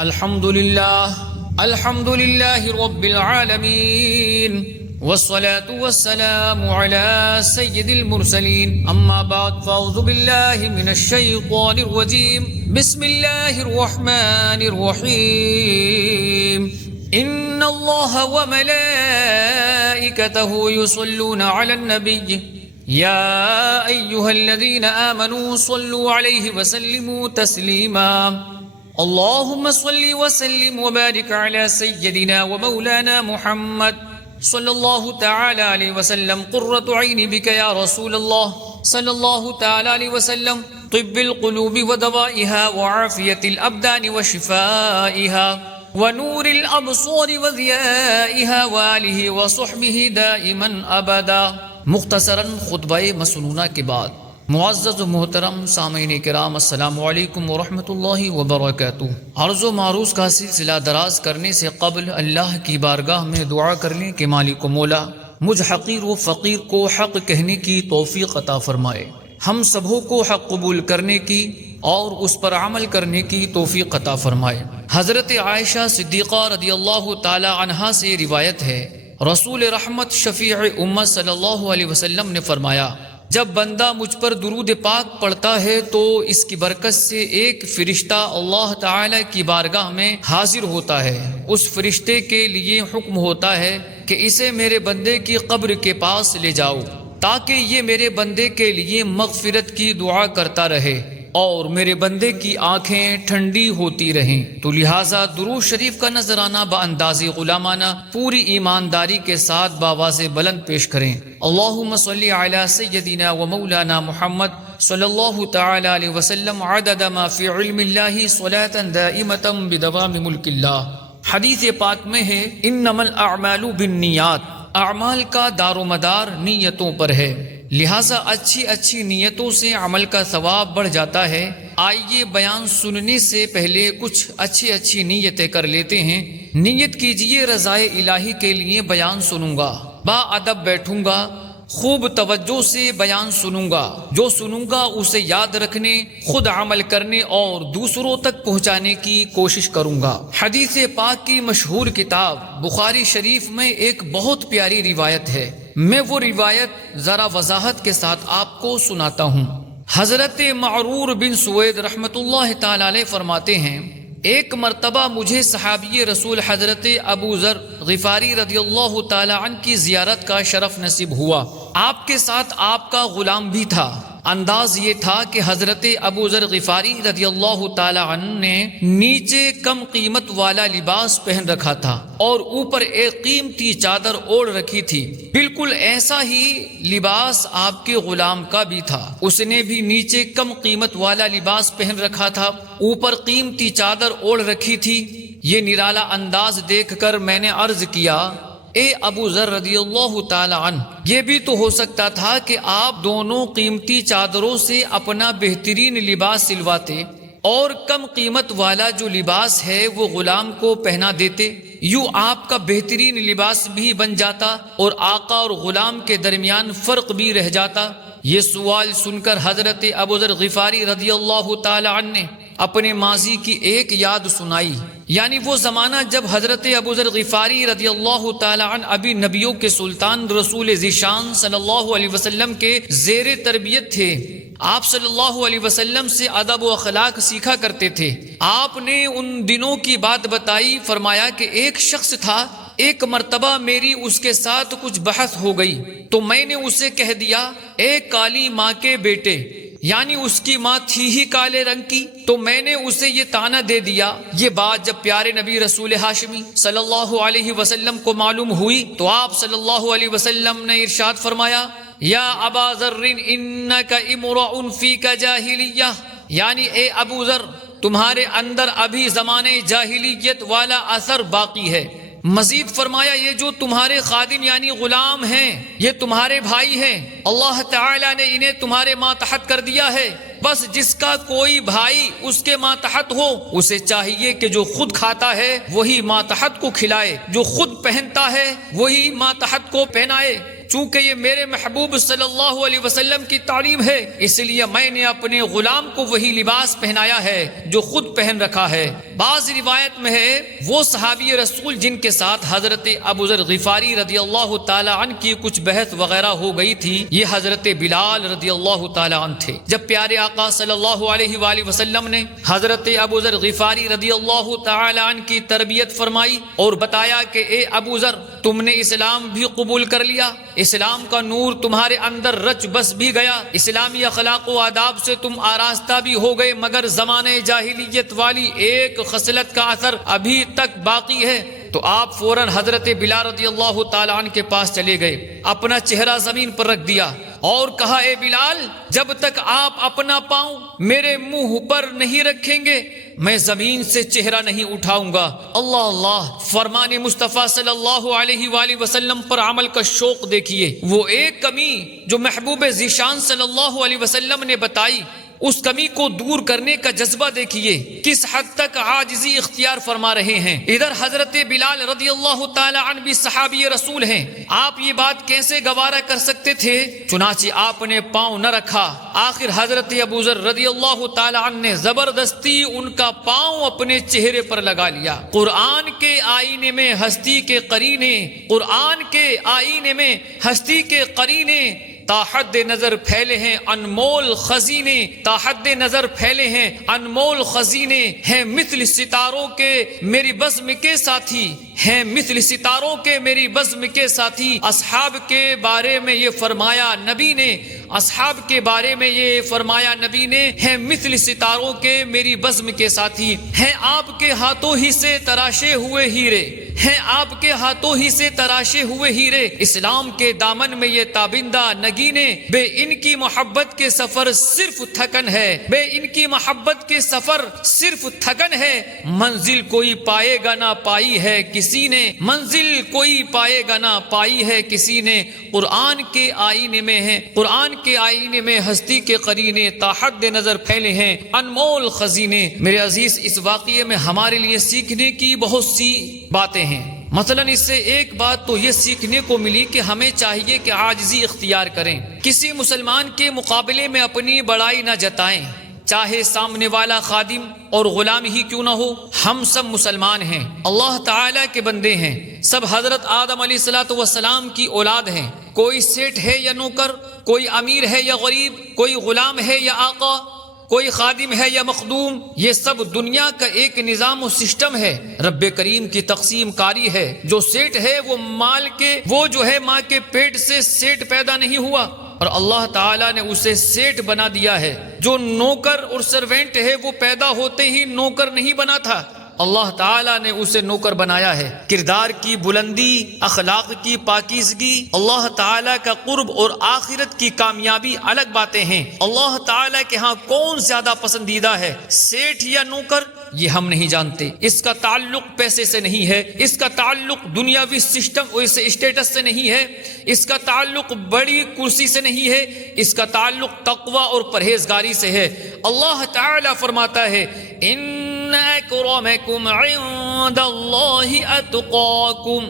الحمد لله رب العالمين والصلاة والسلام على سيد المرسلين أما بعد فأعوذ بالله من الشيطان الرجيم بسم الله الرحمن الرحيم إن الله وملائكته يصلون على النبي يا أيها الذين آمنوا صلوا عليه وسلموا تسليما اللهم صل وسلم وبارك على سيدنا ومولانا محمد صلى الله تعالى عليه وسلم قرة عين بك يا رسول الله صلى الله تعالى عليه وسلم طب القلوب ودوائها وعافية الأبدان وشفائها ونور الأبصار وضيائها وآله وصحبه دائما أبدا. مختصراً خطبہ مسنونہ کے بعد معزز و محترم سامعین کرام السلام علیکم ورحمۃ اللہ وبرکاتہ. عرض و معروض کا سلسلہ دراز کرنے سے قبل اللہ کی بارگاہ میں دعا کر لیں کہ مالک و مولا مجھ حقیر و فقیر کو حق کہنے کی توفیق عطا فرمائے، ہم سبوں کو حق قبول کرنے کی اور اس پر عمل کرنے کی توفیق عطا فرمائے. حضرت عائشہ صدیقہ رضی اللہ تعالی عنہا سے روایت ہے، رسول رحمت شفیع امت صلی اللہ علیہ وسلم نے فرمایا، جب بندہ مجھ پر درود پاک پڑھتا ہے تو اس کی برکت سے ایک فرشتہ اللہ تعالی کی بارگاہ میں حاضر ہوتا ہے. اس فرشتے کے لیے حکم ہوتا ہے کہ اسے میرے بندے کی قبر کے پاس لے جاؤ تاکہ یہ میرے بندے کے لیے مغفرت کی دعا کرتا رہے اور میرے بندے کی آنکھیں ٹھنڈی ہوتی رہیں. تو لہٰذا درود شریف کا نذرانہ بانداز غلامانہ پوری ایمانداری کے ساتھ باواز بلند پیش کریں. اللہم صلی علی سیدنا و مولانا محمد صلی اللہ تعالی علیہ وسلم عدد ما فی علم اللہ صلاۃ دائمۃ بدوام ملک اللہ. حدیث پاک میں ہے انما الاعمال بالنیات، اعمال کا دار و مدار نیتوں پر ہے، لہٰذا اچھی نیتوں سے عمل کا ثواب بڑھ جاتا ہے. آئیے بیان سننے سے پہلے کچھ اچھی نیتیں کر لیتے ہیں. نیت کیجئے رضائے الہی کے لیے بیان سنوں گا، با ادب بیٹھوں گا، خوب توجہ سے بیان سنوں گا، جو سنوں گا اسے یاد رکھنے، خود عمل کرنے اور دوسروں تک پہنچانے کی کوشش کروں گا. حدیث پاک کی مشہور کتاب بخاری شریف میں ایک بہت پیاری روایت ہے، میں وہ روایت ذرا وضاحت کے ساتھ آپ کو سناتا ہوں. حضرت معرور بن سوید رحمۃ اللہ تعالی علیہ فرماتے ہیں، ایک مرتبہ مجھے صحابی رسول حضرت ابو ذر غفاری رضی اللہ تعالی عنہ کی زیارت کا شرف نصیب ہوا. آپ کے ساتھ آپ کا غلام بھی تھا. انداز یہ تھا کہ حضرت ابو ذر غفاری رضی اللہ تعالی عنہ نے نیچے کم قیمت والا لباس پہن رکھا تھا اور اوپر ایک قیمتی چادر اوڑھ رکھی تھی. بالکل ایسا ہی لباس آپ کے غلام کا بھی تھا. اس نے بھی نیچے کم قیمت والا لباس پہن رکھا تھا، اوپر قیمتی چادر اوڑھ رکھی تھی. یہ نرالا انداز دیکھ کر میں نے عرض کیا، اے ابو ذر رضی اللہ تعالی عنہ، یہ بھی تو ہو سکتا تھا کہ آپ دونوں قیمتی چادروں سے اپنا بہترین لباس سلواتے اور کم قیمت والا جو لباس ہے وہ غلام کو پہنا دیتے، یوں آپ کا بہترین لباس بھی بن جاتا اور آقا اور غلام کے درمیان فرق بھی رہ جاتا. یہ سوال سن کر حضرت ابو ذر غفاری رضی اللہ تعالی عنہ نے اپنے ماضی کی ایک یاد سنائی، یعنی وہ زمانہ جب حضرت ابو ذر غفاری رضی اللہ تعالی عنہ ابھی نبیوں کے سلطان رسول ذیشان صلی اللہ علیہ وسلم کے زیر تربیت تھے. آپ صلی اللہ علیہ وسلم سے ادب و اخلاق سیکھا کرتے تھے. آپ نے ان دنوں کی بات بتائی، فرمایا کہ ایک شخص تھا، ایک مرتبہ میری اس کے ساتھ کچھ بحث ہو گئی تو میں نے اسے کہہ دیا، اے کالی ماں کے بیٹے، یعنی اس کی ماں تھی ہی کالے رنگ کی، تو میں نے اسے یہ طعنہ دے دیا. یہ بات جب پیارے نبی رسول ہاشمی صلی اللہ علیہ وسلم کو معلوم ہوئی تو آپ صلی اللہ علیہ وسلم نے ارشاد فرمایا، یا ابا ذر انک امرؤ فیک جاہلیہ، یعنی اے ابو ذر تمہارے اندر ابھی زمانے جاہلیت والا اثر باقی ہے. مزید فرمایا، یہ جو تمہارے خادم یعنی غلام ہیں یہ تمہارے بھائی ہیں، اللہ تعالیٰ نے انہیں تمہارے ماتحت کر دیا ہے. بس جس کا کوئی بھائی اس کے ماتحت ہو اسے چاہیے کہ جو خود کھاتا ہے وہی ماتحت کو کھلائے، جو خود پہنتا ہے وہی ماتحت کو پہنائے. چونکہ یہ میرے محبوب صلی اللہ علیہ وسلم کی تعلیم ہے، اس لیے میں نے اپنے غلام کو وہی لباس پہنایا ہے جو خود پہن رکھا ہے. بعض روایت میں ہے وہ صحابی رسول جن کے ساتھ حضرت ابو ذر غفاری رضی اللہ تعالی عنہ کی کچھ بحث وغیرہ ہو گئی تھی، یہ حضرت بلال رضی اللہ تعالی عنہ تھے۔ جب پیارے آقا صلی اللہ علیہ وآلہ وسلم نے حضرت ابو ذر غفاری رضی اللہ تعالی عنہ کی تربیت فرمائی اور بتایا کہ اے ابو ذر، تم نے اسلام بھی قبول کر لیا، اسلام کا نور تمہارے اندر رچ بس بھی گیا، اسلامی اخلاق و آداب سے تم آراستہ بھی ہو گئے، مگر زمانے جاہلیت والی ایک خصلت کا اثر ابھی تک باقی ہے۔ تو آپ فوراً حضرت بلال رضی اللہ تعالی عنہ کے پاس چلے گئے، اپنا چہرہ زمین پر رکھ دیا اور کہا اے بلال، جب تک آپ اپنا پاؤں میرے منہ پر نہیں رکھیں گے میں زمین سے چہرہ نہیں اٹھاؤں گا۔ اللہ اللہ، فرمان مصطفیٰ صلی اللہ علیہ وآلہ وسلم پر عمل کا شوق دیکھیے۔ وہ ایک کمی جو محبوب ذیشان صلی اللہ علیہ وسلم نے بتائی، اس کمی کو دور کرنے کا جذبہ دیکھیے، کس حد تک عاجزی اختیار فرما رہے ہیں۔ ادھر حضرت بلال رضی اللہ تعالی عنہ بھی صحابی رسول ہیں، آپ یہ بات کیسے گوارا کر سکتے تھے؟ چنانچہ آپ نے پاؤں نہ رکھا، آخر حضرت ابو ذر رضی اللہ تعالی عنہ نے زبردستی ان کا پاؤں اپنے چہرے پر لگا لیا۔ قرآن کے آئینے میں ہستی کے قرینے، قرآن کے آئینے میں ہستی کے قرینے تاحد نظر پھیلے ہیں انمول خزینے، تاحد نظر پھیلے ہیں انمول خزینے، ہیں مثل ستاروں کے میری بزم کے ساتھی، ہیں مثل ستاروں کے میری بزم کے ساتھی۔ اصحاب کے بارے میں یہ فرمایا نبی نے، اصحاب کے بارے میں یہ فرمایا نبی نے، ہیں مثل ستاروں کے میری بزم کے ساتھی، ہیں آپ کے ہاتھوں ہی سے تراشے ہوئے ہیرے، ہیں آپ کے ہاتھوں ہی سے تراشے ہوئے ہیرے، اسلام کے دامن میں یہ تابندہ نگینے، بے ان کی محبت کے سفر صرف تھکن ہے، بے ان کی محبت کے سفر صرف تھکن ہے، منزل کوئی پائے گا نہ پائی ہے کسی نے، منزل کوئی پائے گا نہ پائی ہے کسی نے۔ قرآن کے آئینے میں ہے، قرآن کے آئینے میں ہستی کے قرینے تاحد نظر پھیلے ہیں انمول خزینے۔ میرے عزیز، اس واقعے میں ہمارے لیے سیکھنے کی بہت سی باتیں ہیں۔ مثلا اس سے ایک بات تو یہ سیکھنے کو ملی کہ ہمیں چاہیے کہ عاجزی اختیار کریں، کسی مسلمان کے مقابلے میں اپنی بڑائی نہ جتائیں، چاہے سامنے والا خادم اور غلام ہی کیوں نہ ہو۔ ہم سب مسلمان ہیں، اللہ تعالیٰ کے بندے ہیں، سب حضرت آدم علیہ السلام کی اولاد ہیں، کوئی سیٹھ ہے یا نوکر، کوئی امیر ہے یا غریب، کوئی غلام ہے یا آقا، کوئی خادم ہے یا مخدوم، یہ سب دنیا کا ایک نظام و سسٹم ہے، رب کریم کی تقسیم کاری ہے۔ جو سیٹ ہے وہ جو ہے ماں کے پیٹ سے سیٹ پیدا نہیں ہوا اور اللہ تعالیٰ نے اسے سیٹ بنا دیا ہے۔ جو نوکر اور سروینٹ ہے وہ پیدا ہوتے ہی نوکر نہیں بنا تھا، اللہ تعالیٰ نے اسے نوکر بنایا ہے۔ کردار کی بلندی، اخلاق کی پاکیزگی، اللہ تعالیٰ کا قرب اور آخرت کی کامیابی الگ باتیں ہیں۔ اللہ تعالیٰ کے ہاں کون زیادہ پسندیدہ ہے، سیٹھ یا نوکر، یہ ہم نہیں جانتے۔ اس کا تعلق پیسے سے نہیں ہے، اس کا تعلق دنیاوی سسٹم اور اسٹیٹس سے نہیں ہے، اس کا تعلق بڑی کرسی سے نہیں ہے، اس کا تعلق تقوی اور پرہیزگاری سے ہے۔ اللہ تعالیٰ فرماتا ہے ان اکرمکم عند اللہ اتقاکم،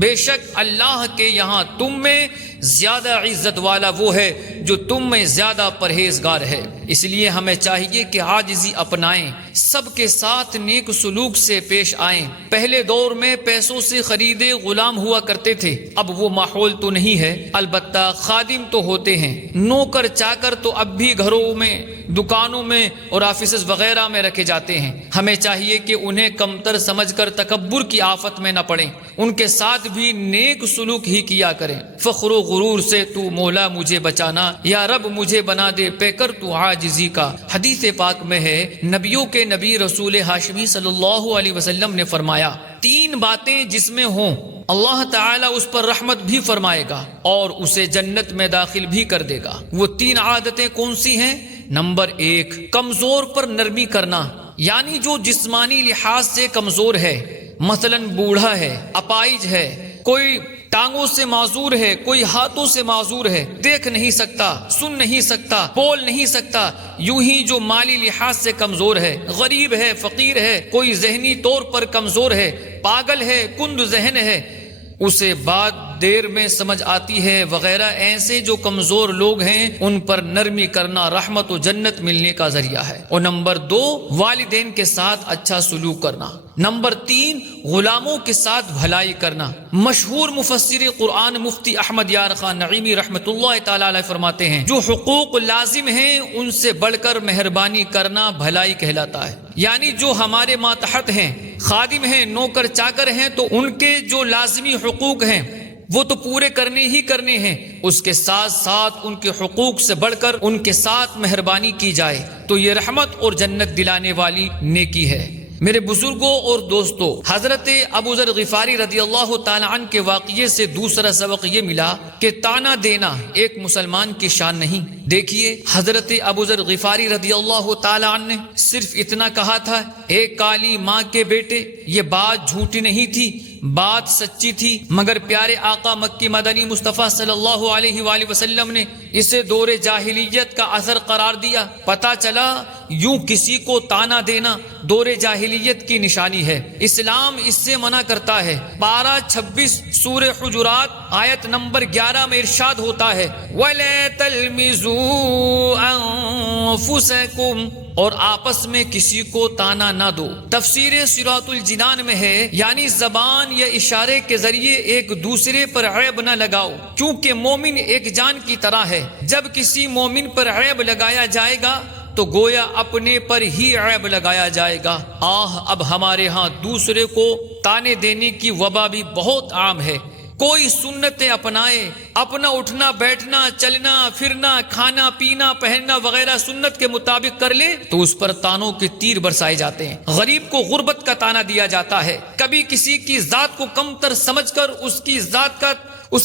بے شک اللہ کے یہاں تم میں زیادہ عزت والا وہ ہے جو تم میں زیادہ پرہیزگار ہے۔ اس لیے ہمیں چاہیے کہ عاجزی اپنائیں، سب کے ساتھ نیک سلوک سے پیش آئیں۔ پہلے دور میں پیسوں سے خریدے غلام ہوا کرتے تھے، اب وہ ماحول تو نہیں ہے، البتہ خادم تو ہوتے ہیں، نوکر چاکر تو اب بھی گھروں میں، دکانوں میں اور آفیسز وغیرہ میں رکھے جاتے ہیں۔ ہمیں چاہیے کہ انہیں کمتر سمجھ کر تکبر کی آفت میں نہ پڑیں، ان کے ساتھ بھی نیک سلوک ہی کیا کریں۔ فخر و غرور سے تو مولا مجھے بچانا، یا رب مجھے بنا دے پیکر تو عاجزی کا۔ حدیث پاک میں ہے، نبیوں کے نبی رسول ہاشمی صلی اللہ علیہ وسلم نے فرمایا، تین باتیں جس میں ہوں اللہ تعالیٰ اس پر رحمت بھی فرمائے گا اور اسے جنت میں داخل بھی کر دے گا۔ وہ تین عادتیں کون سی ہیں؟ نمبر 1، کمزور پر نرمی کرنا، یعنی جو جسمانی لحاظ سے کمزور ہے، مثلا بوڑھا ہے، اپائج ہے، کوئی ٹانگوں سے معذور ہے، کوئی ہاتھوں سے معذور ہے، دیکھ نہیں سکتا، سن نہیں سکتا، بول نہیں سکتا، یوں ہی جو مالی لحاظ سے کمزور ہے، غریب ہے، فقیر ہے، کوئی ذہنی طور پر کمزور ہے، پاگل ہے، کند ذہن ہے، اسے بات دیر میں سمجھ آتی ہے وغیرہ۔ ایسے جو کمزور لوگ ہیں ان پر نرمی کرنا رحمت و جنت ملنے کا ذریعہ ہے۔ اور نمبر 2 والدین کے ساتھ اچھا سلوک کرنا۔ نمبر 3 غلاموں کے ساتھ بھلائی کرنا۔ مشہور مفسر قرآن مفتی احمد یار خان نعیمی رحمۃ اللہ تعالی علیہ فرماتے ہیں جو حقوق لازم ہیں ان سے بڑھ کر مہربانی کرنا بھلائی کہلاتا ہے۔ یعنی جو ہمارے ماتحت ہیں، خادم ہیں، نوکر چاکر ہیں، تو ان کے جو لازمی حقوق ہیں وہ تو پورے کرنے ہی کرنے ہیں، اس کے ساتھ ساتھ ان کے حقوق سے بڑھ کر ان کے ساتھ مہربانی کی جائے تو یہ رحمت اور جنت دلانے والی نیکی ہے۔ میرے بزرگوں اور دوستو، حضرت ابو ذر غفاری رضی اللہ تعالی عنہ کے واقعے سے دوسرا سبق یہ ملا کہ طعنہ دینا ایک مسلمان کی شان نہیں۔ دیکھیے حضرت ابو ذر غفاری رضی اللہ تعالی عنہ نے صرف اتنا کہا تھا، ایک کالی ماں کے بیٹے، یہ بات جھوٹی نہیں تھی، بات سچی تھی، مگر پیارے آقا مکی مدنی مصطفیٰ صلی اللہ علیہ وآلہ وسلم نے اسے دور جاہلیت کا اثر قرار دیا۔ پتہ چلا یوں کسی کو طعنہ دینا دور جاہلیت کی نشانی ہے، اسلام اس سے منع کرتا ہے۔ پارہ 26 سورہ حجرات آیت نمبر 11 میں ارشاد ہوتا ہے وَلَا تَلْمِزُوا أَنفُسَكُمْ، اور آپس میں کسی کو طعنہ نہ دو۔ تفسیر صراط الجنان میں ہے یعنی زبان یا اشارے کے ذریعے ایک دوسرے پر عیب نہ لگاؤ، کیونکہ مومن ایک جان کی طرح ہے۔ جب کسی مومن پر عیب لگایا جائے گا تو گویا اپنے پر ہی عیب لگایا جائے گا۔ اب ہمارے ہاں دوسرے کو طعنے دینے کی وبا بھی بہت عام ہے۔ کوئی سنتیں اپنائے، اپنا اٹھنا بیٹھنا چلنا پھرنا کھانا پینا پہننا وغیرہ سنت کے مطابق کر لے تو اس پر طعنوں کے تیر برسائے جاتے ہیں۔ غریب کو غربت کا طعنہ دیا جاتا ہے، کبھی کسی کی ذات کو کمتر سمجھ کر اس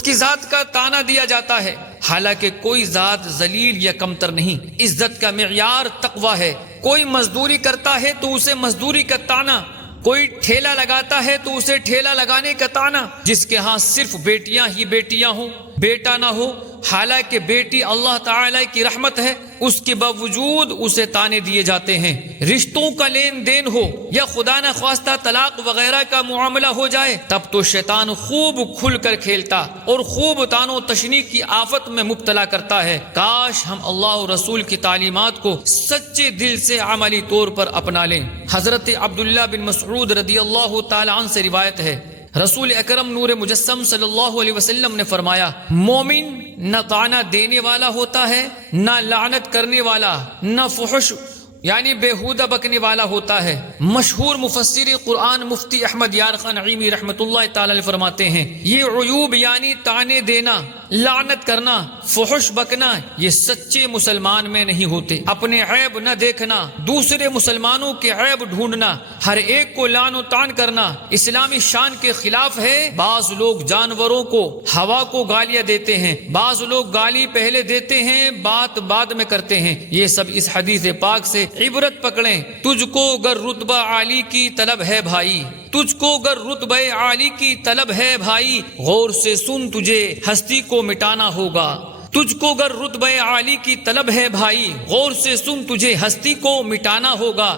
کی ذات کا طعنہ دیا جاتا ہے، حالانکہ کوئی ذات ذلیل یا کمتر نہیں۔ عزت کا معیار تقوی ہے۔ کوئی مزدوری کرتا ہے تو اسے مزدوری کا طعنہ، کوئی ٹھیلا لگاتا ہے تو اسے ٹھیلا لگانے کا طعنہ۔ جس کے ہاں صرف بیٹیاں ہی بیٹیاں ہوں، بیٹا نہ ہو، حالانکہ بیٹی اللہ تعالی کی رحمت ہے، اس کے باوجود اسے طعنے دیے جاتے ہیں۔ رشتوں کا لین دین ہو یا خدا نہ خواستہ طلاق وغیرہ کا معاملہ ہو جائے تب تو شیطان خوب کھل کر کھیلتا اور خوب طعن و تشنیع کی آفت میں مبتلا کرتا ہے۔ کاش ہم اللہ اور رسول کی تعلیمات کو سچے دل سے عملی طور پر اپنا لیں۔ حضرت عبداللہ بن مسعود رضی اللہ تعالی عنہ سے روایت ہے، رسول اکرم نور مجسم صلی اللہ علیہ وسلم نے فرمایا، مومن نہ طعنہ دینے والا ہوتا ہے، نہ لعنت کرنے والا، نہ فحش یعنی بےہودہ بکنے والا ہوتا ہے۔ مشہور مفسر قرآن مفتی احمد یار خان نعیمی رحمۃ اللہ تعالی علیہ فرماتے ہیں یہ عیوب یعنی طعنے دینا، لعنت کرنا، فحش بکنا یہ سچے مسلمان میں نہیں ہوتے۔ اپنے عیب نہ دیکھنا، دوسرے مسلمانوں کے عیب ڈھونڈنا، ہر ایک کو لعن و طعن کرنا اسلامی شان کے خلاف ہے۔ بعض لوگ جانوروں کو، ہوا کو گالیاں دیتے ہیں، بعض لوگ گالی پہلے دیتے ہیں بات بعد میں کرتے ہیں۔ یہ سب اس حدیث پاک سے عبرت پکڑیں۔ تجھ کو گر رتبہ عالی کی طلب ہے بھائی، تجھ کو گر رتبہ عالی کی طلب ہے بھائی، غور سے سن تجھے ہستی کو مٹانا ہوگا۔ تجھ کو گر رتبہ عالی کی طلب ہے بھائی، غور سے سن تجھے ہستی کو مٹانا ہوگا۔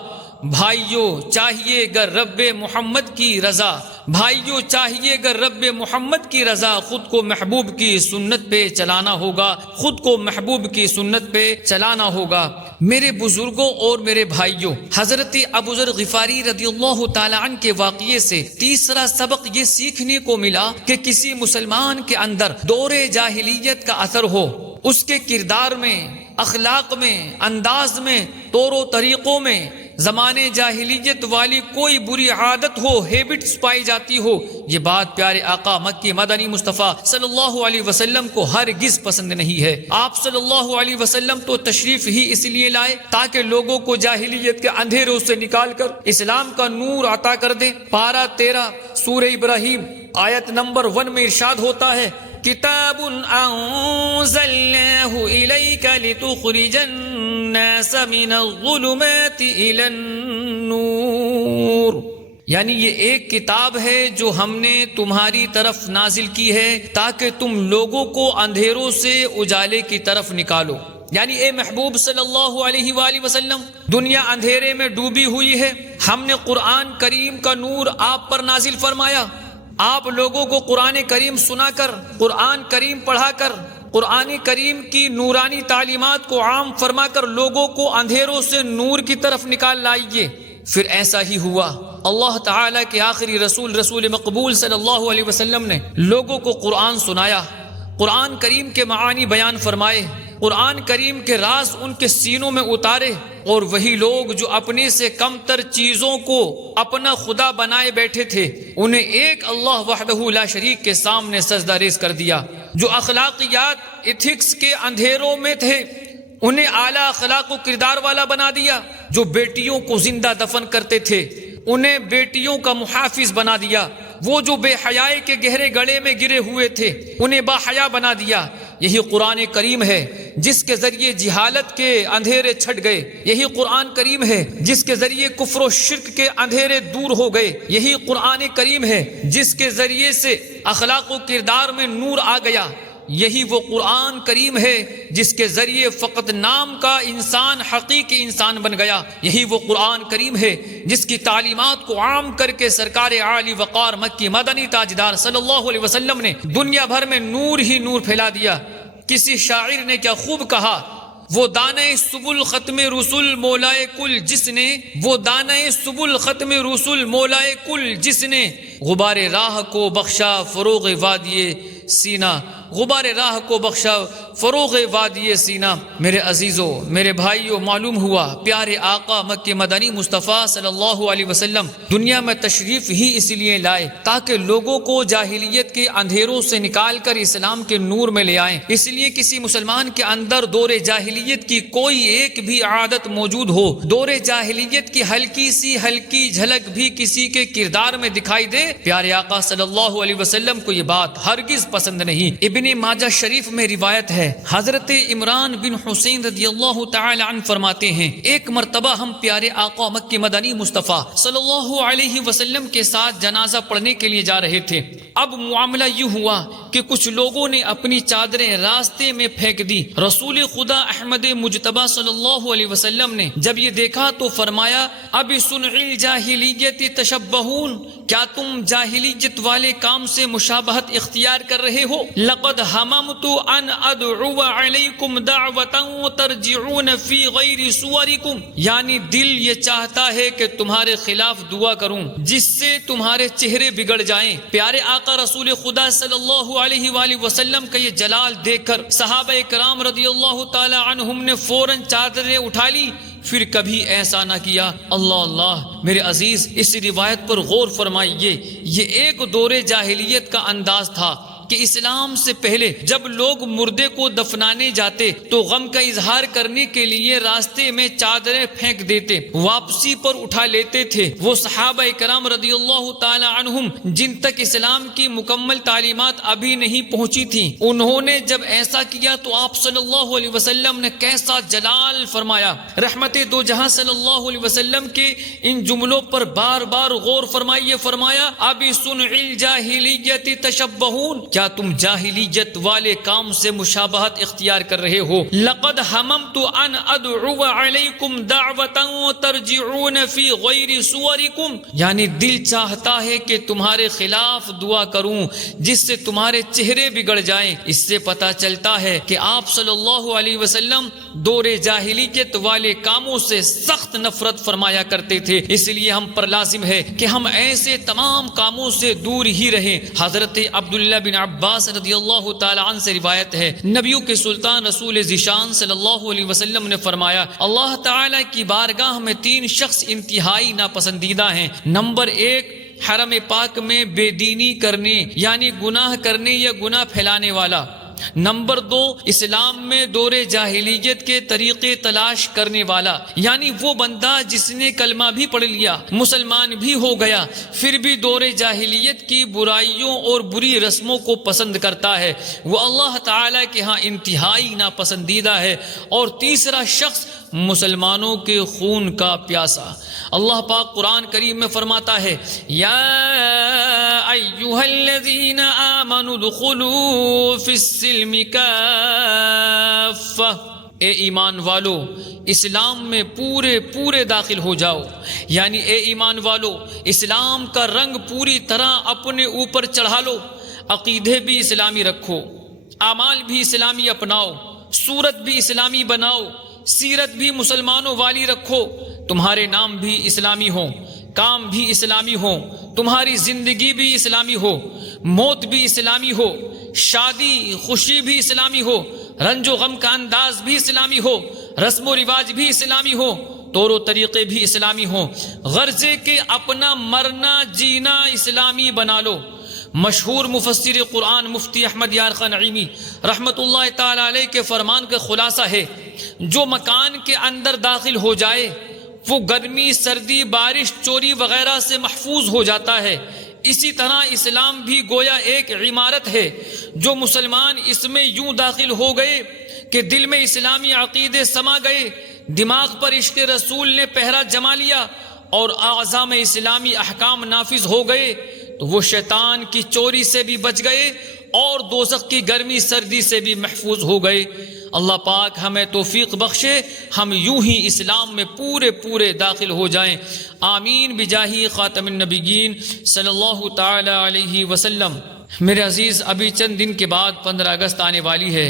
بھائیوں چاہیے گر رب محمد کی رضا، بھائیوں چاہیے گر رب محمد کی رضا، خود کو محبوب کی سنت پہ چلانا ہوگا، خود کو محبوب کی سنت پہ چلانا ہوگا۔ میرے بزرگوں اور میرے بھائیوں، حضرت ابو ذر غفاری رضی اللہ تعالی عنہ کے واقعے سے تیسرا سبق یہ سیکھنے کو ملا کہ کسی مسلمان کے اندر دور جاہلیت کا اثر ہو، اس کے کردار میں، اخلاق میں، انداز میں، طور و طریقوں میں زمانے جاہلیت والی کوئی بری عادت ہو، ہیبٹس پائی جاتی ہو، یہ بات پیارے آقا مکی مدنی مصطفیٰ صلی اللہ علیہ وسلم کو ہرگز پسند نہیں ہے۔ آپ صلی اللہ علیہ وسلم تو تشریف ہی اس لیے لائے تاکہ لوگوں کو جاہلیت کے اندھیروں سے نکال کر اسلام کا نور عطا کر دیں۔ پارہ 13 سورہ ابراہیم آیت نمبر 1 میں ارشاد ہوتا ہے کتاب انزلناه الیک لتخرج الناس من الظلمات الى النور، یعنی یہ ایک کتاب ہے جو ہم نے تمہاری طرف نازل کی ہے تاکہ تم لوگوں کو اندھیروں سے اجالے کی طرف نکالو۔ یعنی اے محبوب صلی اللہ علیہ وآلہ وسلم، دنیا اندھیرے میں ڈوبی ہوئی ہے، ہم نے قرآن کریم کا نور آپ پر نازل فرمایا آپ لوگوں کو قرآن کریم سنا کر، قرآن کریم پڑھا کر، قرآن کریم کی نورانی تعلیمات کو عام فرما کر لوگوں کو اندھیروں سے نور کی طرف نکال لائیے۔ پھر ایسا ہی ہوا۔ اللہ تعالیٰ کے آخری رسول، رسول مقبول صلی اللہ علیہ وسلم نے لوگوں کو قرآن سنایا، قرآن کریم کے معانی بیان فرمائے، قرآن کریم کے راز ان کے سینوں میں اتارے، اور وہی لوگ جو اپنے سے کم تر چیزوں کو اپنا خدا بنائے بیٹھے تھے، انہیں ایک اللہ وحدہ لا شریک کے سامنے سجدہ ریز کر دیا۔ جو اخلاقیات، ایتھکس کے اندھیروں میں تھے، انہیں اعلیٰ اخلاق و کردار والا بنا دیا۔ جو بیٹیوں کو زندہ دفن کرتے تھے، انہیں بیٹیوں کا محافظ بنا دیا۔ وہ جو بے حیائی کے گہرے گڑھے میں گرے ہوئے تھے، انہیں با حیا بنا دیا۔ یہی قرآن کریم ہے جس کے ذریعے جہالت کے اندھیرے چھٹ گئے، یہی قرآن کریم ہے جس کے ذریعے کفر و شرک کے اندھیرے دور ہو گئے، یہی قرآن کریم ہے جس کے ذریعے سے اخلاق و کردار میں نور آ گیا، یہی وہ قرآن کریم ہے جس کے ذریعے فقط نام کا انسان حقیقی انسان بن گیا، یہی وہ قرآن کریم ہے جس کی تعلیمات کو عام کر کے سرکار عالی وقار مکی مدنی تاجدار صلی اللہ علیہ وسلم نے دنیا بھر میں نور ہی نور پھیلا دیا۔ کسی شاعر نے کیا خوب کہا، وہ دانۂ سبل ختم رسول مولائے کل جس نے، وہ دانۂ سبل ختم رسول مولائے کل جس نے، غبار راہ کو بخشا فروغ وادی سینہ، غبار راہ کو بخشا فروغ وادی سینہ۔ میرے عزیزوں، میرے بھائیوں، معلوم ہوا پیارے آقا مکہ مدنی مصطفیٰ صلی اللہ علیہ وسلم دنیا میں تشریف ہی اس لیے لائے تاکہ لوگوں کو جاہلیت کے اندھیروں سے نکال کر اسلام کے نور میں لے آئیں۔ اس لیے کسی مسلمان کے اندر دور جاہلیت کی کوئی ایک بھی عادت موجود ہو، دور جاہلیت کی ہلکی جھلک بھی کسی کے کردار میں دکھائی دے، پیارے آقا صلی اللہ علیہ وسلم کو یہ بات ہرگز پسند نہیں۔ ابن ماجہ شریف میں روایت ہے، حضرت عمران بن حسین رضی اللہ تعالی عنہ فرماتے ہیں، ایک مرتبہ ہم پیارے آقا مکہ مدنی مصطفیٰ صلی اللہ علیہ وسلم کے ساتھ جنازہ پڑھنے کے لیے جا رہے تھے۔ اب معاملہ یہ ہوا کہ کچھ لوگوں نے اپنی چادریں راستے میں پھینک دی۔ رسول خدا احمد مجتبی صلی اللہ علیہ وسلم نے جب یہ دیکھا تو فرمایا، اب صنع الجاہلیت تشبہون، کیا تم جاہلیت والے کام سے مشابہت اختیار کر رہے ہو؟ لقد ہممت ان ادعو علیکم دعوة ترجعون فی غیر صورکم، یعنی دل یہ چاہتا ہے کہ تمہارے خلاف دعا کروں جس سے تمہارے چہرے بگڑ جائیں۔ پیارے آقا رسول خدا صلی اللہ علیہ وآلہ وسلم کا یہ جلال دیکھ کر صحابہ کرام رضی اللہ تعالی عنہم نے فوراً چادریں اٹھا لی، پھر کبھی ایسا نہ کیا۔ اللہ اللہ، میرے عزیز، اس روایت پر غور فرمائیے، یہ ایک دور جاہلیت کا انداز تھا کہ اسلام سے پہلے جب لوگ مردے کو دفنانے جاتے تو غم کا اظہار کرنے کے لیے راستے میں چادریں پھینک دیتے، واپسی پر اٹھا لیتے تھے۔ وہ صحابہ کرام رضی اللہ تعالی عنہم جن تک اسلام کی مکمل تعلیمات ابھی نہیں پہنچی تھیں، انہوں نے جب ایسا کیا تو آپ صلی اللہ علیہ وسلم نے کیسا جلال فرمایا۔ رحمت دو جہاں صلی اللہ علیہ وسلم کے ان جملوں پر بار بار غور فرمائیے، فرمایا، ابی صنع الجاہلیت تشبہون، کیا تم جاہلیت والے کام سے مشابہت اختیار کر رہے ہو؟ لقد ہممت ان ادعو علیکم دعوة ترجعون فی غیر صورکم، یعنی دل چاہتا ہے کہ تمہارے خلاف دعا کروں جس سے تمہارے چہرے بگڑ جائیں۔ اس سے پتہ چلتا ہے کہ آپ صلی اللہ علیہ وسلم دور جاہلیت والے کاموں سے سخت نفرت فرمایا کرتے تھے۔ اس لیے ہم پر لازم ہے کہ ہم ایسے تمام کاموں سے دور ہی رہیں۔ حضرت عبداللہ بن عباس رضی اللہ تعالی عنہ سے روایت ہے، نبیوں کے سلطان رسول ذیشان صلی اللہ علیہ وسلم نے فرمایا، اللہ تعالی کی بارگاہ میں 3 شخص انتہائی ناپسندیدہ ہیں۔ نمبر 1، حرم پاک میں بے دینی کرنے یعنی گناہ کرنے یا گناہ پھیلانے والا۔ نمبر 2، اسلام میں دور جاہلیت کے طریقے تلاش کرنے والا، یعنی وہ بندہ جس نے کلمہ بھی پڑھ لیا، مسلمان بھی ہو گیا، پھر بھی دور جاہلیت کی برائیوں اور بری رسموں کو پسند کرتا ہے، وہ اللہ تعالیٰ کے ہاں انتہائی ناپسندیدہ ہے۔ اور تیسرا شخص مسلمانوں کے خون کا پیاسا۔ اللہ پاک قرآن کریم میں فرماتا ہے، یا ایھا الذین آمنوا ادخلوا فی السلم کافہ، اے ایمان والو اسلام میں پورے داخل ہو جاؤ، یعنی اے ایمان والو اسلام کا رنگ پوری طرح اپنے اوپر چڑھا لو، عقیدے بھی اسلامی رکھو، اعمال بھی اسلامی اپناؤ، صورت بھی اسلامی بناؤ، سیرت بھی مسلمانوں والی رکھو، تمہارے نام بھی اسلامی ہوں، کام بھی اسلامی ہوں، تمہاری زندگی بھی اسلامی ہو، موت بھی اسلامی ہو، شادی خوشی بھی اسلامی ہو، رنج و غم کا انداز بھی اسلامی ہو، رسم و رواج بھی اسلامی ہو، طور و طریقے بھی اسلامی ہوں، غرضے کہ اپنا مرنا جینا اسلامی بنا لو۔ مشہور مفسر قرآن مفتی احمد یار خان نعیمی رحمت اللہ تعالی علیہ کے فرمان کا خلاصہ ہے، جو مکان کے اندر داخل ہو جائے وہ گرمی، سردی، بارش، چوری وغیرہ سے محفوظ ہو جاتا ہے۔ اسی طرح اسلام بھی گویا ایک عمارت ہے، جو مسلمان اس میں یوں داخل ہو گئے کہ دل میں اسلامی عقیدے سما گئے، دماغ پر عشق رسول نے پہرا جما لیا اور اعضاء میں اسلامی احکام نافذ ہو گئے، تو وہ شیطان کی چوری سے بھی بچ گئے اور دوزخ کی گرمی سردی سے بھی محفوظ ہو گئے۔ اللہ پاک ہمیں توفیق بخشے، ہم یوں ہی اسلام میں پورے داخل ہو جائیں، آمین بجاہ خاتم النبیین صلی اللہ تعالی علیہ وسلم۔ میرے عزیز، ابھی چند دن کے بعد 15 اگست آنے والی ہے۔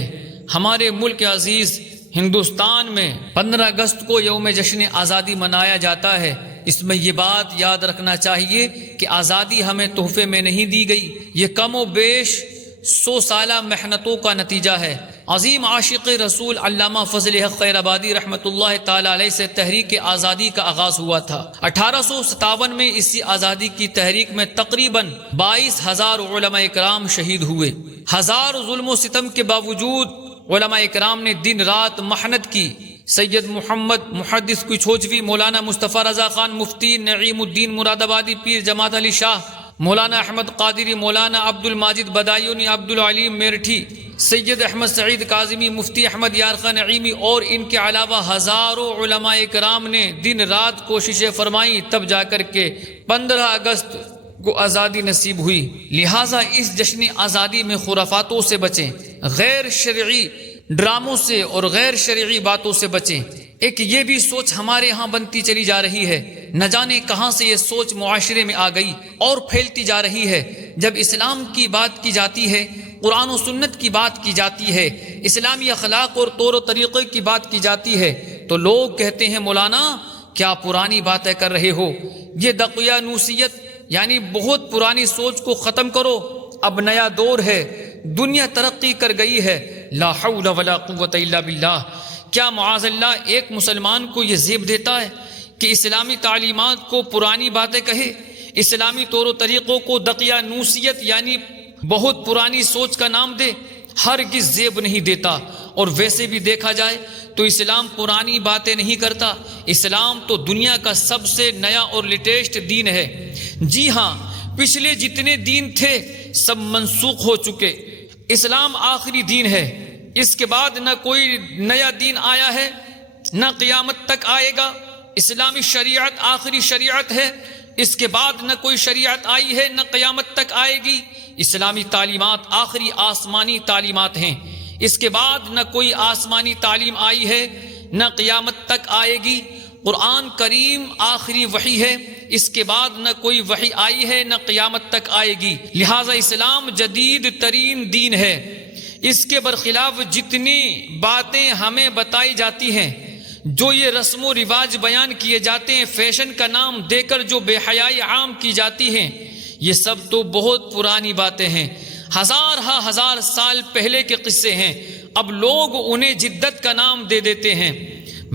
ہمارے ملک عزیز ہندوستان میں 15 اگست کو یوم جشن آزادی منایا جاتا ہے۔ اس میں یہ بات یاد رکھنا چاہیے کہ آزادی ہمیں تحفے میں نہیں دی گئی، یہ کم و بیش 100 سالہ محنتوں کا نتیجہ ہے۔ عظیم عاشق رسول علامہ فضل حق خیر آبادی رحمۃ اللہ تعالی علیہ سے تحریک آزادی کا آغاز ہوا تھا۔ 1857 میں اسی آزادی کی تحریک میں تقریباً 22,000 علماء اکرام شہید ہوئے۔ ہزار ظلم و ستم کے باوجود علماء اکرام نے دن رات محنت کی۔ سید محمد محدث کچھوچوی، مولانا مصطفیٰ رضا خان مفتی، نعیم الدین مراد آبادی، پیر جماعت علی شاہ، مولانا احمد قادری، مولانا عبد الماجد بدایونی، عبد العلیم میرٹھی، سید احمد سعید کاظمی، مفتی احمد یار خان نعیمی اور ان کے علاوہ ہزاروں علماء کرام نے دن رات کوششیں فرمائیں، تب جا کر کے 15 اگست کو آزادی نصیب ہوئی۔ لہٰذا اس جشن آزادی میں خرافاتوں سے بچیں، غیر شرعی ڈراموں سے اور غیر شرعی باتوں سے بچیں۔ ایک یہ بھی سوچ ہمارے ہاں بنتی چلی جا رہی ہے، نہ جانے کہاں سے یہ سوچ معاشرے میں آ گئی اور پھیلتی جا رہی ہے۔ جب اسلام کی بات کی جاتی ہے، قرآن و سنت کی بات کی جاتی ہے، اسلامی اخلاق اور طور و طریقے کی بات کی جاتی ہے، تو لوگ کہتے ہیں مولانا کیا پرانی باتیں کر رہے ہو، یہ دقیانوسیت یعنی بہت پرانی سوچ کو ختم کرو، اب نیا دور ہے، دنیا ترقی کر گئی ہے۔ لا حول ولا قوت الا باللہ۔ کیا معاذ اللہ ایک مسلمان کو یہ زیب دیتا ہے کہ اسلامی تعلیمات کو پرانی باتیں کہے، اسلامی طور و طریقوں کو دقیانوسیت یعنی بہت پرانی سوچ کا نام دے؟ ہرگز زیب نہیں دیتا۔ اور ویسے بھی دیکھا جائے تو اسلام پرانی باتیں نہیں کرتا، اسلام تو دنیا کا سب سے نیا اور لیٹسٹ دین ہے۔ جی ہاں، پچھلے جتنے دین تھے سب منسوخ ہو چکے، اسلام آخری دین ہے، اس کے بعد نہ کوئی نیا دین آیا ہے نہ قیامت تک آئے گا۔ اسلامی شریعت آخری شریعت ہے، اس کے بعد نہ کوئی شریعت آئی ہے نہ قیامت تک آئے گی۔ اسلامی تعلیمات آخری آسمانی تعلیمات ہیں، اس کے بعد نہ کوئی آسمانی تعلیم آئی ہے نہ قیامت تک آئے گی۔ قرآن کریم آخری وحی ہے، اس کے بعد نہ کوئی وحی آئی ہے نہ قیامت تک آئے گی۔ لہٰذا اسلام جدید ترین دین ہے۔ اس کے برخلاف جتنی باتیں ہمیں بتائی جاتی ہیں، جو یہ رسم و رواج بیان کیے جاتے ہیں، فیشن کا نام دے کر جو بے حیائی عام کی جاتی ہیں، یہ سب تو بہت پرانی باتیں ہیں، ہزار سال پہلے کے قصے ہیں، اب لوگ انہیں جدت کا نام دے دیتے ہیں۔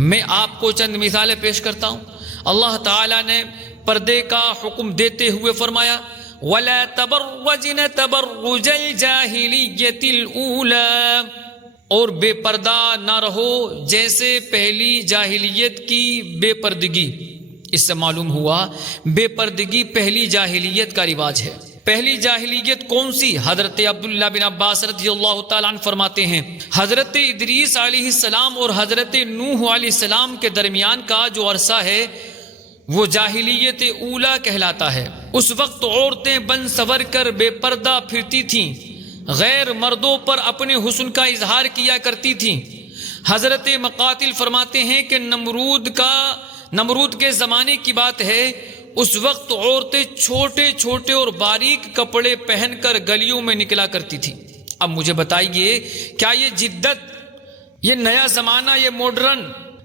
میں آپ کو چند مثالیں پیش کرتا ہوں۔ اللہ تعالیٰ نے پردے کا حکم دیتے ہوئے فرمایا وَلَا تَبَرَّجْنَ تَبَرُّجَ الْجَاهِلِيَّةِ الْأُولَىٰ، اور بے پردہ نہ رہو جیسے پہلی جاہلیت کی بے پردگی۔ اس سے معلوم ہوا بے پردگی پہلی جاہلیت کا رواج ہے۔ پہلی جاہلیت کون سی؟ حضرت عبداللہ بن عباس رضی اللہ تعالیٰ عنہ فرماتے ہیں، حضرت ادریس علیہ السلام اور حضرت نوح علیہ السلام کے درمیان کا جو عرصہ ہے وہ جاہلیت اولا کہلاتا ہے۔ اس وقت عورتیں بن سور کر بے پردہ پھرتی تھیں، غیر مردوں پر اپنے حسن کا اظہار کیا کرتی تھیں، حضرت مقاتل فرماتے ہیں کہ نمرود کے زمانے کی بات ہے، اس وقت عورتیں چھوٹے چھوٹے اور باریک کپڑے پہن کر گلیوں میں نکلا کرتی تھی۔ اب مجھے بتائیے، کیا یہ جدت، یہ نیا زمانہ، یہ ماڈرن،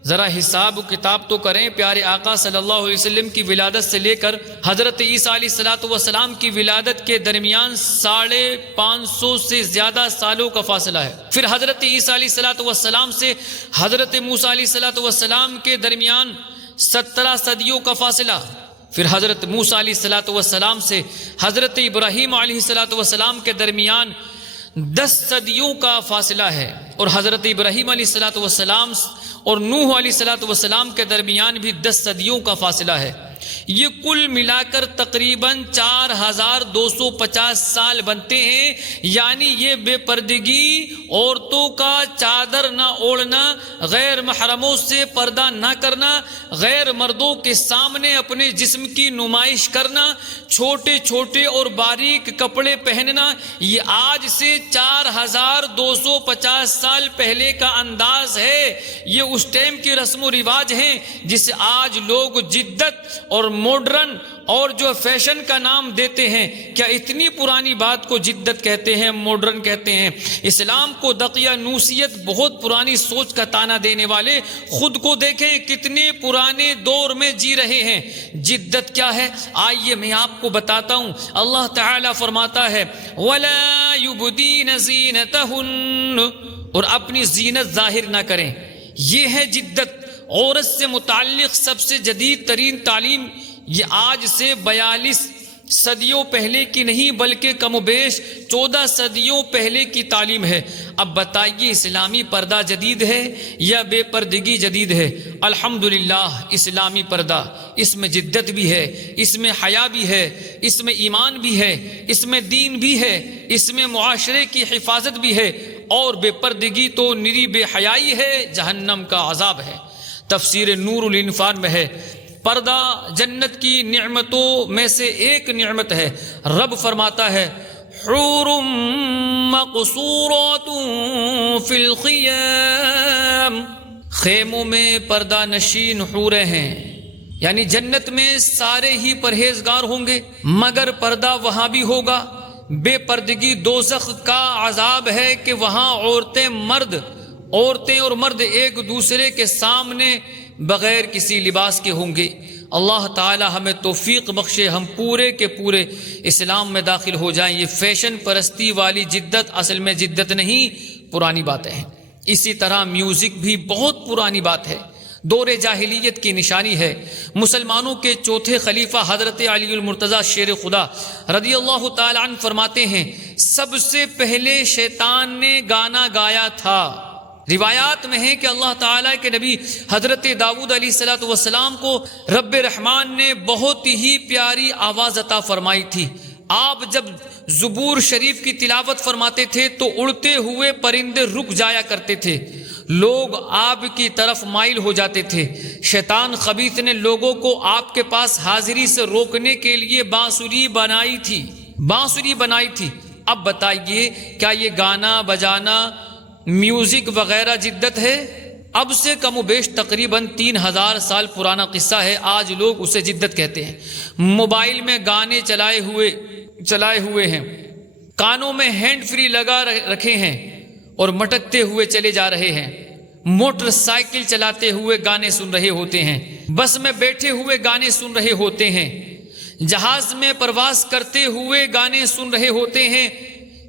ذرا حساب و کتاب تو کریں۔ پیارے آقا صلی اللہ علیہ وسلم کی ولادت سے لے کر حضرت عیسیٰ علیہ السلام کی ولادت کے درمیان 550 سے زیادہ سالوں کا فاصلہ ہے۔ پھر حضرت عیسیٰ علیہ السلام سے حضرت موسیٰ علیہ السلام کے درمیان 17 صدیوں کا فاصلہ، پھر حضرت موسیٰ علیہ السلام سے حضرت ابراہیم علیہ السلام کے درمیان 10 صدیوں کا فاصلہ ہے، اور حضرت ابراہیم علیہ السلام اور نوح علیہ السلام کے درمیان بھی 10 صدیوں کا فاصلہ ہے۔ یہ کل ملا کر تقریباً 4250 سال بنتے ہیں۔ یعنی یہ بے پردگی، عورتوں کا چادر نہ اوڑھنا، غیر محرموں سے پردہ نہ کرنا، غیر مردوں کے سامنے اپنے جسم کی نمائش کرنا، چھوٹے چھوٹے اور باریک کپڑے پہننا، یہ آج سے 4250 سال پہلے کا انداز ہے۔ یہ اس ٹائم کی رسم و رواج ہیں جسے آج لوگ جدت اور ماڈرن اور جو فیشن کا نام دیتے ہیں۔ کیا اتنی پرانی بات کو جدت کہتے ہیں، ماڈرن کہتے ہیں؟ اسلام کو دقیانوسیت، بہت پرانی سوچ کا تانا دینے والے خود کو دیکھیں کتنے پرانے دور میں جی رہے ہیں۔ جدت کیا ہے؟ آئیے میں آپ کو بتاتا ہوں۔ اللہ تعالیٰ فرماتا ہے وَلَا يُبْدِينَ زِينَتَهُنَّ، اور اپنی زینت ظاہر نہ کریں۔ یہ ہے جدت۔ عورت سے متعلق سب سے جدید ترین تعلیم یہ آج سے 42 صدیوں پہلے کی نہیں بلکہ کم و بیش 14 صدیوں پہلے کی تعلیم ہے۔ اب بتائیے اسلامی پردہ جدید ہے یا بے پردگی جدید ہے؟ الحمدللہ اسلامی پردہ، اس میں جدت بھی ہے، اس میں حیا بھی ہے، اس میں ایمان بھی ہے، اس میں دین بھی ہے، اس میں معاشرے کی حفاظت بھی ہے، اور بے پردگی تو نری بے حیائی ہے، جہنم کا عذاب ہے۔ تفسیر نور الانفار میں ہے پردہ جنت کی نعمتوں میں سے ایک نعمت ہے۔ رب فرماتا ہے حور مقصورات فی الخیام، خیموں میں پردہ نشین حوریں ہیں، یعنی جنت میں سارے ہی پرہیزگار ہوں گے، مگر پردہ وہاں بھی ہوگا۔ بے پردگی دوزخ کا عذاب ہے کہ وہاں عورتیں اور مرد ایک دوسرے کے سامنے بغیر کسی لباس کے ہوں گے۔ اللہ تعالی ہمیں توفیق بخشے، ہم پورے کے پورے اسلام میں داخل ہو جائیں۔ یہ فیشن پرستی والی جدت اصل میں جدت نہیں، پرانی باتیں ہیں۔ اسی طرح میوزک بھی بہت پرانی بات ہے، دور جاہلیت کی نشانی ہے۔ مسلمانوں کے چوتھے خلیفہ حضرت علی المرتضیٰ شیر خدا رضی اللہ تعالی عنہ فرماتے ہیں سب سے پہلے شیطان نے گانا گایا تھا۔ روایات میں ہے کہ اللہ تعالیٰ کے نبی حضرت داؤد علیہ السلام کو رب رحمان نے بہت ہی پیاری آواز عطا فرمائی تھی۔ آپ جب زبور شریف کی تلاوت فرماتے تھے تو اڑتے ہوئے پرندے رک جایا کرتے تھے، لوگ آپ کی طرف مائل ہو جاتے تھے۔ شیطان خبیث نے لوگوں کو آپ کے پاس حاضری سے روکنے کے لیے بانسری بنائی تھی۔ اب بتائیے کیا یہ گانا بجانا، میوزک وغیرہ جدت ہے؟ اب سے کم و بیش تقریباً 3000 سال پرانا قصہ ہے، آج لوگ اسے جدت کہتے ہیں۔ موبائل میں گانے چلائے ہوئے ہیں، کانوں میں ہینڈ فری لگا رکھے ہیں اور مٹکتے ہوئے چلے جا رہے ہیں، موٹر سائیکل چلاتے ہوئے گانے سن رہے ہوتے ہیں، بس میں بیٹھے ہوئے گانے سن رہے ہوتے ہیں، جہاز میں پرواز کرتے ہوئے گانے سن رہے ہوتے ہیں۔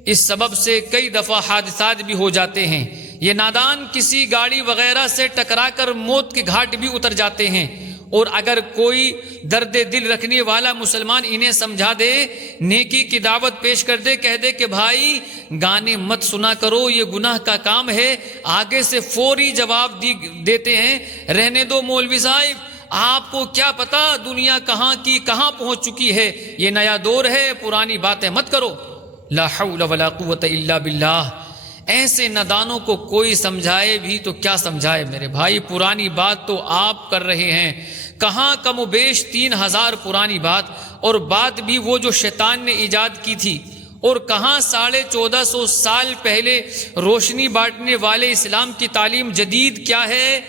اس سبب سے کئی دفعہ حادثات بھی ہو جاتے ہیں۔ یہ نادان کسی گاڑی وغیرہ سے ٹکرا کر موت کے گھاٹ بھی اتر جاتے ہیں، اور اگر کوئی درد دل رکھنے والا مسلمان انہیں سمجھا دے، نیکی کی دعوت پیش کر دے، کہہ دے کہ بھائی گانے مت سنا کرو، یہ گناہ کا کام ہے، آگے سے فوری جواب دیتے ہیں رہنے دو مولوی صاحب، آپ کو کیا پتا دنیا کہاں کی کہاں پہنچ چکی ہے، یہ نیا دور ہے، پرانی باتیں مت کرو۔ لا حول ولا قوت الا باللہ۔ ایسے نادانوں کو کوئی سمجھائے بھی تو کیا سمجھائے میرے بھائی، پرانی بات تو آپ کر رہے ہیں، کہاں کم و بیش 3000 پرانی بات، اور بات بھی وہ جو شیطان نے ایجاد کی تھی، اور کہاں 1450 سال پہلے روشنی بانٹنے والے اسلام کی تعلیم جدید کیا ہے؟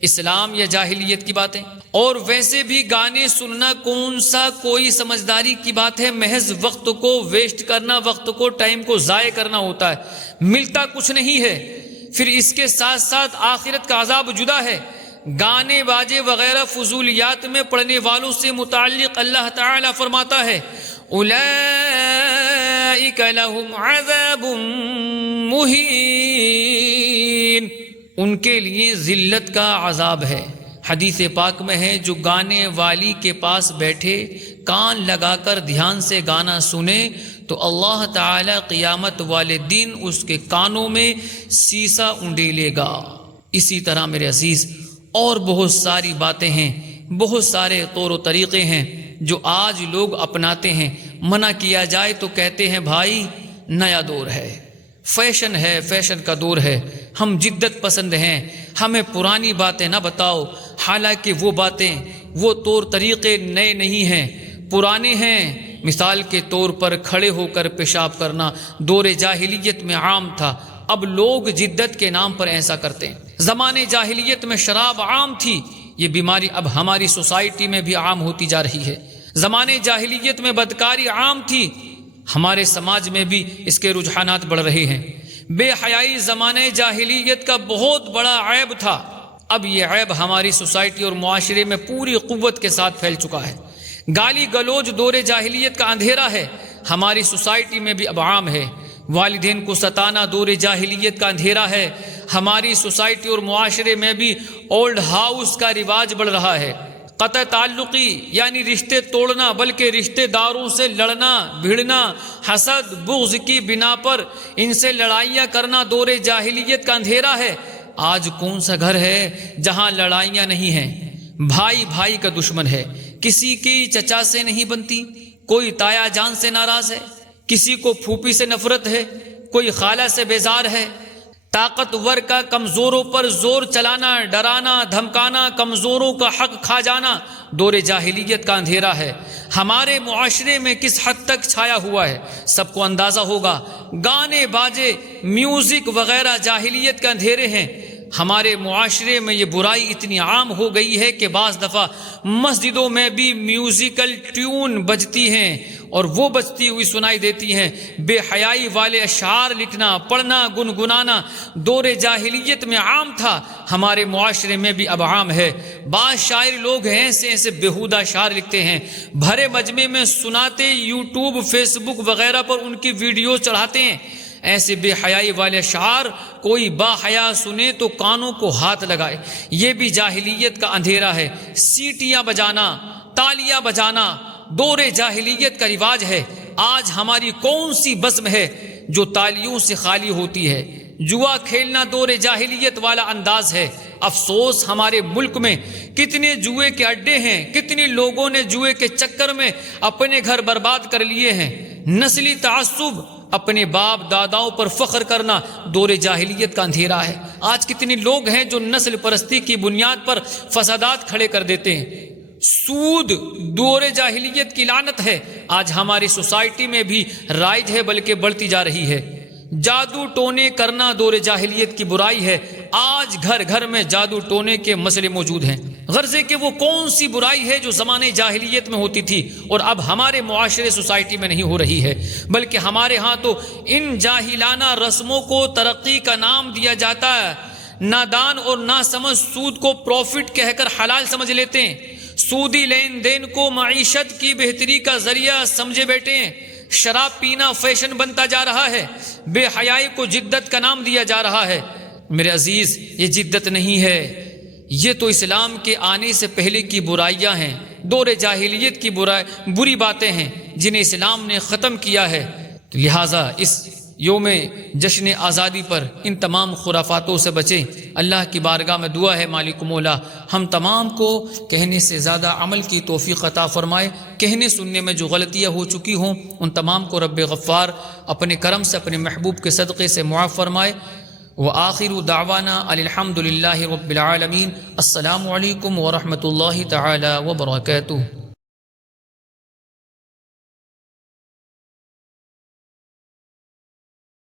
اسلام یا جاہلیت کی باتیں؟ اور ویسے بھی گانے سننا کون سا کوئی سمجھداری کی بات ہے؟ محض وقت کو ویسٹ کرنا، وقت کو، ٹائم کو ضائع کرنا ہوتا ہے، ملتا کچھ نہیں ہے۔ پھر اس کے ساتھ ساتھ آخرت کا عذاب جدا ہے۔ گانے باجے وغیرہ فضولیات میں پڑھنے والوں سے متعلق اللہ تعالیٰ فرماتا ہے اولئک لہم عذاب مہین، ان کے لیے ذلت کا عذاب ہے۔ حدیث پاک میں ہے جو گانے والی کے پاس بیٹھے کان لگا کر دھیان سے گانا سنے تو اللہ تعالی قیامت والے دن اس کے کانوں میں سیسا انڈیلے گا۔ اسی طرح میرے عزیز اور بہت ساری باتیں ہیں، بہت سارے طور و طریقے ہیں جو آج لوگ اپناتے ہیں۔ منع کیا جائے تو کہتے ہیں بھائی نیا دور ہے، فیشن ہے، فیشن کا دور ہے، ہم جدت پسند ہیں، ہمیں پرانی باتیں نہ بتاؤ۔ حالانکہ وہ باتیں، وہ طور طریقے نئے نہیں ہیں، پرانے ہیں۔ مثال کے طور پر کھڑے ہو کر پیشاب کرنا دور جاہلیت میں عام تھا، اب لوگ جدت کے نام پر ایسا کرتے ہیں۔ زمانے جاہلیت میں شراب عام تھی، یہ بیماری اب ہماری سوسائٹی میں بھی عام ہوتی جا رہی ہے۔ زمانے جاہلیت میں بدکاری عام تھی، ہمارے سماج میں بھی اس کے رجحانات بڑھ رہے ہیں۔ بے حیائی زمانے جاہلیت کا بہت بڑا عیب تھا، اب یہ عیب ہماری سوسائٹی اور معاشرے میں پوری قوت کے ساتھ پھیل چکا ہے۔ گالی گلوچ دور جاہلیت کا اندھیرا ہے، ہماری سوسائٹی میں بھی اب عام ہے۔ والدین کو ستانا دور جاہلیت کا اندھیرا ہے، ہماری سوسائٹی اور معاشرے میں بھی اولڈ ہاؤس کا رواج بڑھ رہا ہے۔ قطع تعلقی یعنی رشتے توڑنا، بلکہ رشتے داروں سے لڑنا بھیڑنا، حسد بغض کی بنا پر ان سے لڑائیاں کرنا دور جاہلیت کا اندھیرا ہے۔ آج کون سا گھر ہے جہاں لڑائیاں نہیں ہیں؟ بھائی بھائی کا دشمن ہے، کسی کی چچا سے نہیں بنتی، کوئی تایا جان سے ناراض ہے، کسی کو پھوپھی سے نفرت ہے، کوئی خالہ سے بیزار ہے۔ طاقتور کا کمزوروں پر زور چلانا، ڈرانا دھمکانا، کمزوروں کا حق کھا جانا دور جاہلیت کا اندھیرا ہے۔ ہمارے معاشرے میں کس حد تک چھایا ہوا ہے سب کو اندازہ ہوگا۔ گانے باجے میوزک وغیرہ جاہلیت کے اندھیرے ہیں۔ ہمارے معاشرے میں یہ برائی اتنی عام ہو گئی ہے کہ بعض دفعہ مسجدوں میں بھی میوزیکل ٹیون بجتی ہیں اور وہ بجتی ہوئی سنائی دیتی ہیں۔ بے حیائی والے اشعار لکھنا، پڑھنا، گنگنانا دور جاہلیت میں عام تھا، ہمارے معاشرے میں بھی اب عام ہے۔ بعض شاعر لوگ ایسے ایسے بیہودہ اشعار لکھتے ہیں، بھرے مجمع میں سناتے، یوٹیوب فیس بک وغیرہ پر ان کی ویڈیو چڑھاتے ہیں۔ ایسے بے حیائی والے اشعار کوئی با حیا سنے تو کانوں کو ہاتھ لگائے، یہ بھی جاہلیت کا اندھیرا ہے۔ سیٹیاں بجانا، تالیاں بجانا دور جاہلیت کا رواج ہے۔ آج ہماری کون سی بزم ہے جو تالیوں سے خالی ہوتی ہے؟ جوا کھیلنا دور جاہلیت والا انداز ہے۔ افسوس ہمارے ملک میں کتنے جوئے کے اڈے ہیں، کتنے لوگوں نے جوئے کے چکر میں اپنے گھر برباد کر لیے ہیں۔ نسلی تعصب، اپنے باپ داداؤں پر فخر کرنا دور جاہلیت کا اندھیرا ہے۔ آج کتنے لوگ ہیں جو نسل پرستی کی بنیاد پر فسادات کھڑے کر دیتے ہیں۔ سود دور جاہلیت کی لعنت ہے، آج ہماری سوسائٹی میں بھی رائج ہے بلکہ بڑھتی جا رہی ہے۔ جادو ٹونے کرنا دور جاہلیت کی برائی ہے، آج گھر گھر میں جادو ٹونے کے مسئلے موجود ہیں۔ غرض کہ وہ کون سی برائی ہے جو زمانے جاہلیت میں ہوتی تھی اور اب ہمارے معاشرے سوسائٹی میں نہیں ہو رہی ہے، بلکہ ہمارے ہاں تو ان جاہلانہ رسموں کو ترقی کا نام دیا جاتا ہے۔ نادان اور ناسمجھ سود کو پروفٹ کہہ کر حلال سمجھ لیتے ہیں، سودی لین دین کو معیشت کی بہتری کا ذریعہ سمجھے بیٹھے ہیں۔ شراب پینا فیشن بنتا جا رہا ہے، بے حیائی کو جدت کا نام دیا جا رہا ہے۔ میرے عزیز، یہ جدت نہیں ہے، یہ تو اسلام کے آنے سے پہلے کی برائیاں ہیں، دور جاہلیت کی بری باتیں ہیں جنہیں اسلام نے ختم کیا ہے۔ لہٰذا اس یوم جشن آزادی پر ان تمام خرافاتوں سے بچیں۔ اللہ کی بارگاہ میں دعا ہے مالک مولا ہم تمام کو کہنے سے زیادہ عمل کی توفیق عطا فرمائے، کہنے سننے میں جو غلطیاں ہو چکی ہوں ان تمام کو رب غفار اپنے کرم سے اپنے محبوب کے صدقے سے معاف فرمائے۔ وآخر دعوانا الحمد للہ رب العالمین۔ السلام علیکم ورحمۃ اللہ تعالی وبرکاتہ۔